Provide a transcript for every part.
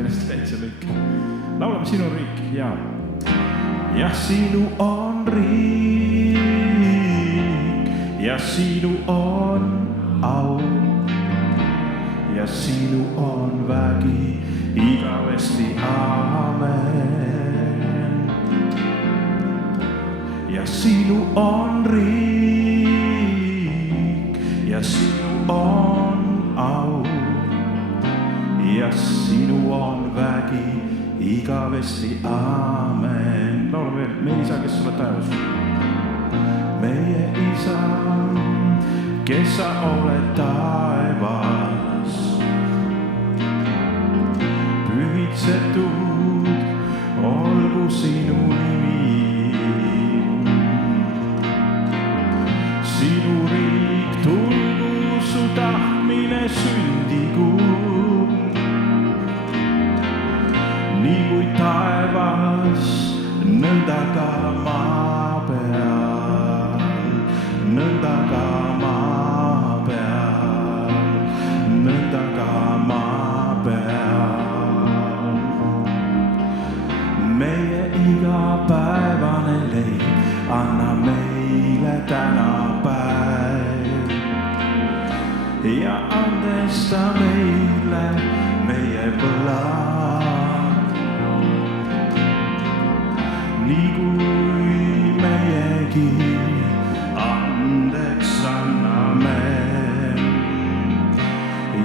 meelest täitsa lõik. Laulame Sinu riik ja sinu on riik ja sinu on au ja sinu on vägi igavesti, aamen. Ja sinu on riik ja sinu on au ja sinu on vägi igavesti, aamen. Laulame veel, meie isa, kes oled taevas. Meie isa, kes sa oled taevas, pühitsetud olgu sinu nimi. Sinu riik tulgu, su tahtmine sündigu, nii kui taevas, nõnda ka maa peal, nõnda ka maa peal, nõnda ka maa peal. Meie igapäevane leib anna meile täna päev ja andesta meile meie võlad, nii kui meiegi andeks anname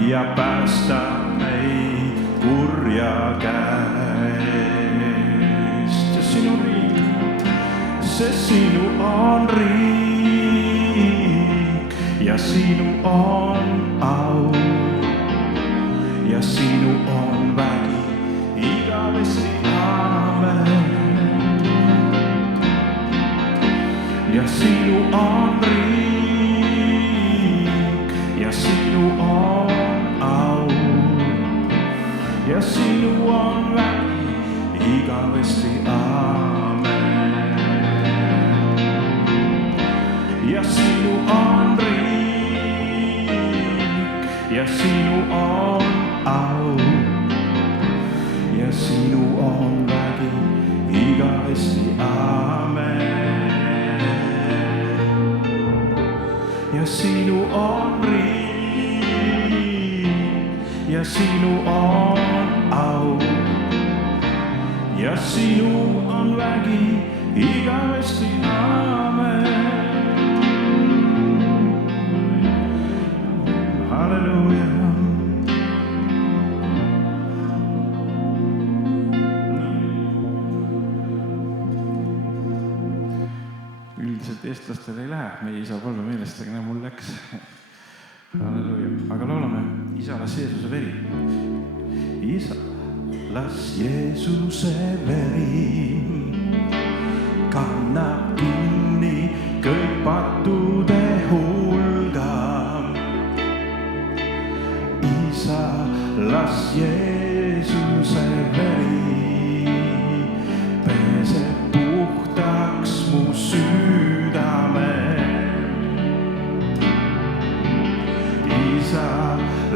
ja päästa meid kurja käest. Ja sinu riik, see sinu on riik ja sinu on au ja sinu on vägi igavesti, aamen. Ja sinu on riik ja sinu on au ja sinu on vägi igavesti, aamen. Ja sinu on riik ja sinu on au ja sinu on vägi igavesti, aamen. Ja sinu on riik ja sinu on au ja sinu on vägi igavesti, aamen. Halleluuja. Üldiselt eestlastel ei lähe meie isa palve meelest, aga mul läks. Halleluuja. Aga laulame Isa, las Jeesuse veri. Isa, las Jeesuse veri kannab kinni kõik pattude hulga. Isa, las Jeesuse veri peseb puhtaks mu südame. Isa,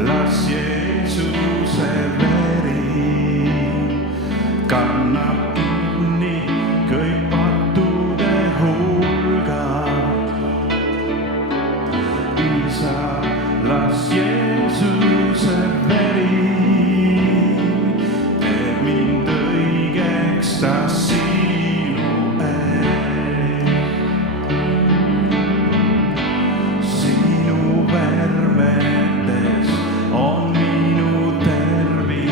las Jeesuse veri kannab kinni kõik pattude hulga. Isa, las Jeesuse veri teeb mind õigeks ta sinu ees. Sinu vermetes on minu tervis.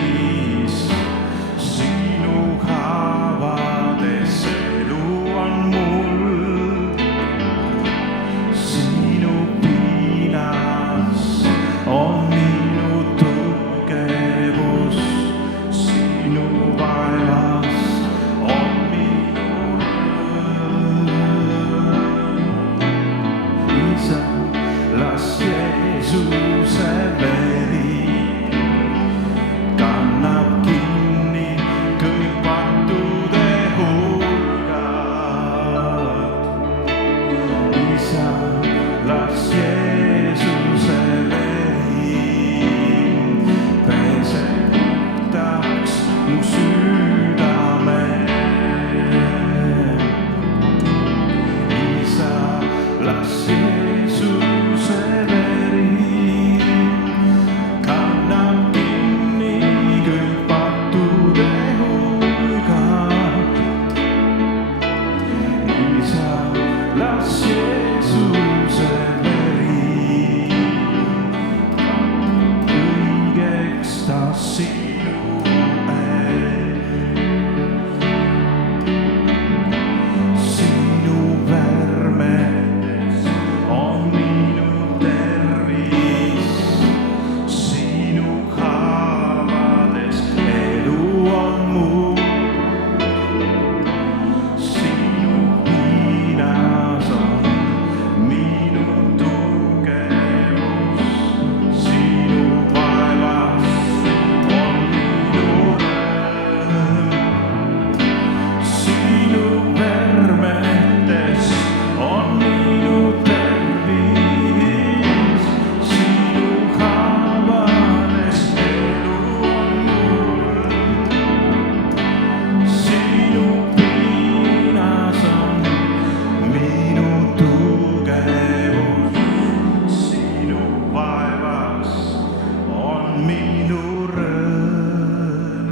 minu rõõm.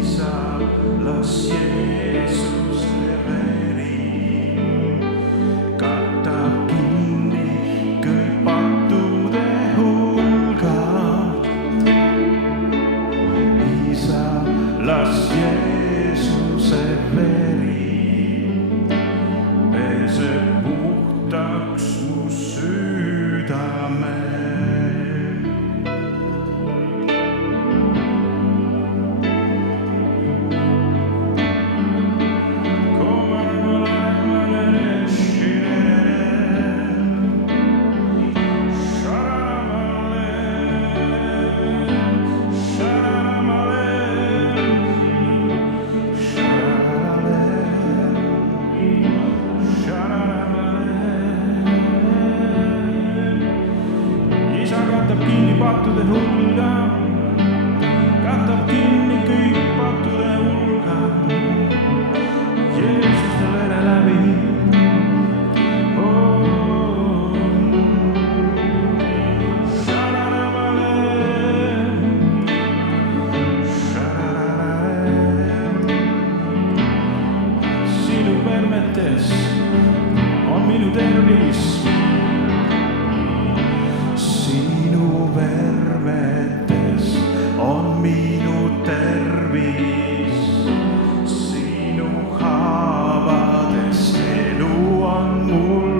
Isa, las Jeesuse veri katab kinni kõik pattude hulgad. Isa, las Jeesuse veri peseb puhtaks mu südame. Katab kinni pattude hulga, katab kinni kõik pattude hulga. Jeesuse vere läbi. Sinu vermetes on minu tervis. Sinu vermetes on minu tervis, sinu haavades elu on mul,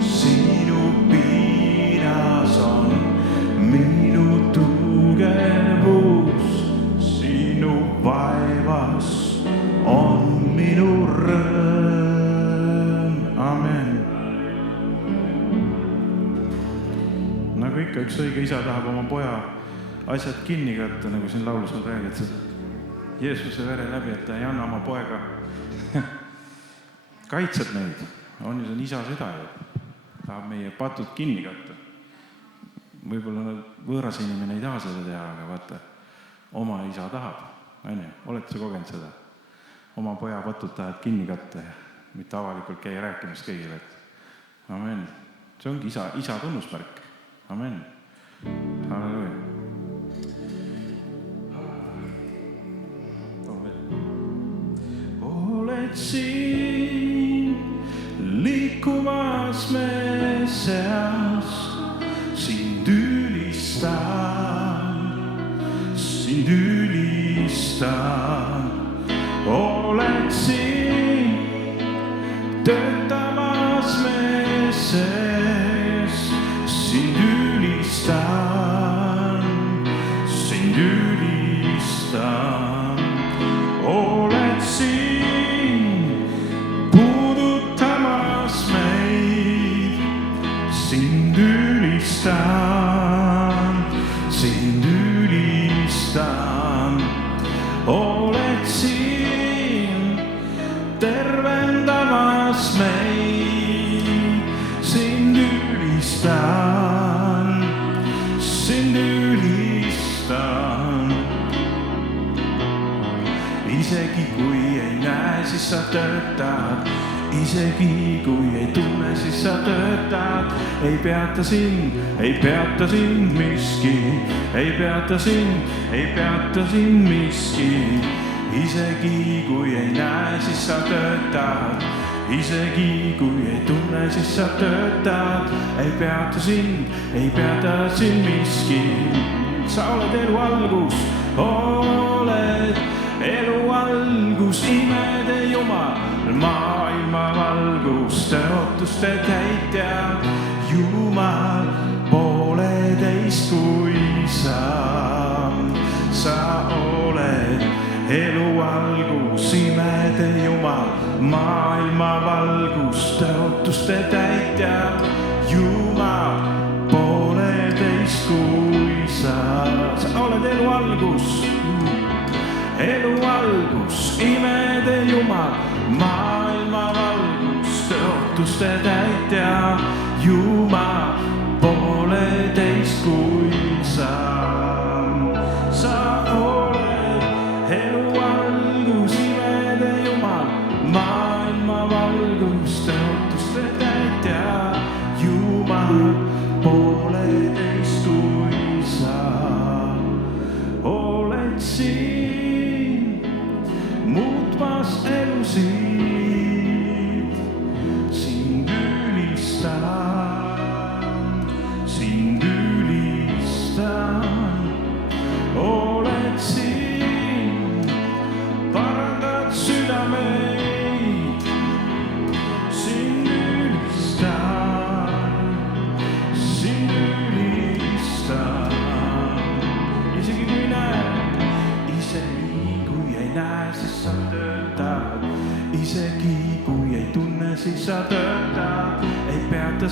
sinu piinas on minu tugevus, sinu vaevas on minu rõõm. Amen. Nagu ikka üks õige isa tahab oma poja asjad kinni katta, nagu siin laulus on räägitud Jeesuse vere läbi, et ta ei anna oma poega kaitseb neid, on ju, see on isa süda ju, tahab meie patud kinni katta. Võib-olla võõras inimene ei taha seda teha, aga vaata, oma isa tahab, on ju, olete sa kogenud seda? Oma poja patud tahad kinni katta ja mitte avalikult käia rääkimas kõigile, et amen, see ongi isa tunnusmärk. Amen. Halleluja. Oled siin liikumas me seas, sind ülistan. Oled siin töötamas me sees, sind ülistan. Oled siin puudutamas meid, sind ülistan. Oled siin tervendamas meid, sind ülistan. Isegi kui ei näe, siis sa töötad. Isegi kui ei tunne, siis sa töötad. Ei peata sind miski. Ei peata sind miski. Isegi kui ei näe, siis sa töötad. Isegi kui ei tunne, siis sa töötad. Ei peata sind miski. Sa oled elu algus, oled elu algus, imede Jumal, maailma valgus, tõotuste täitja, Jumal, pooleteist kui sa oled elu algus, imede Jumal, maailma valgus, tõotuste täitja, Jumal, pooleteist kui sa oled elu algus, imede Jumal, maailma valgus, tõotuste täitja, Jumal, pooleteist kui sa oled elu algus, imede Jumal, maailma valgus, tõotuste täitja, Jumal,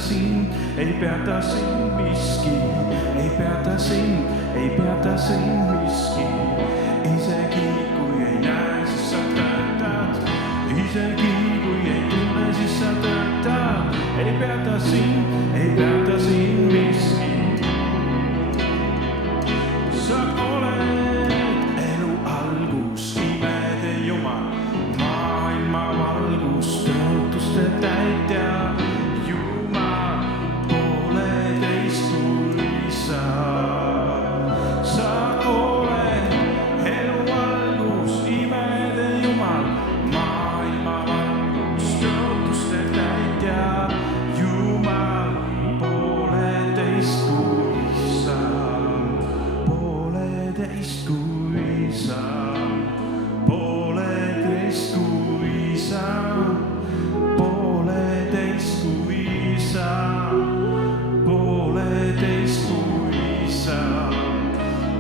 sind, ei peata sind miski, ei peata sind miski. Isegi kui ei näe, siis sa töötad, isegi kui ei tunne, siis sa töötad. Ei peata sind miski. Sa oled elu algus, imede Jumal, maailma valgus, tõotuste täitja. Jumal, pooleteist kui sa. Sa oled elu algus, imede Jumal, maailma valgus, tõotuste täitja. Jumal, pooleteist kui sa. Pooleteist kui sa, pooleteist kui sa, pooleteist kui sa, pooleteist kui sa,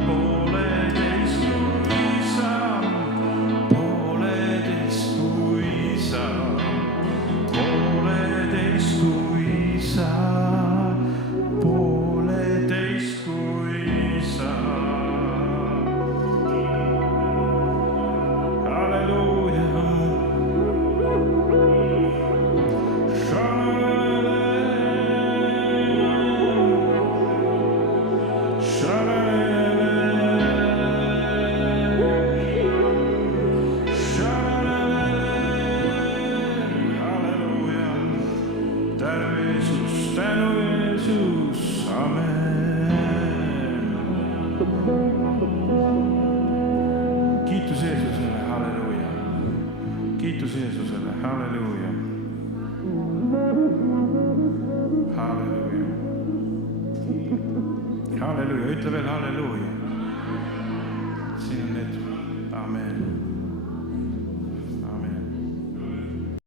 pooleteist kui sa, pooleteist kui sa, pooleteist kui sa, pooleteist kui sa. Tänu Jeesus, amen. Kiitus Jeesusele, halleluuja. Kiitus Jeesusele, halleluuja. Halleluuja. Halleluuja, ütle veel halleluuja.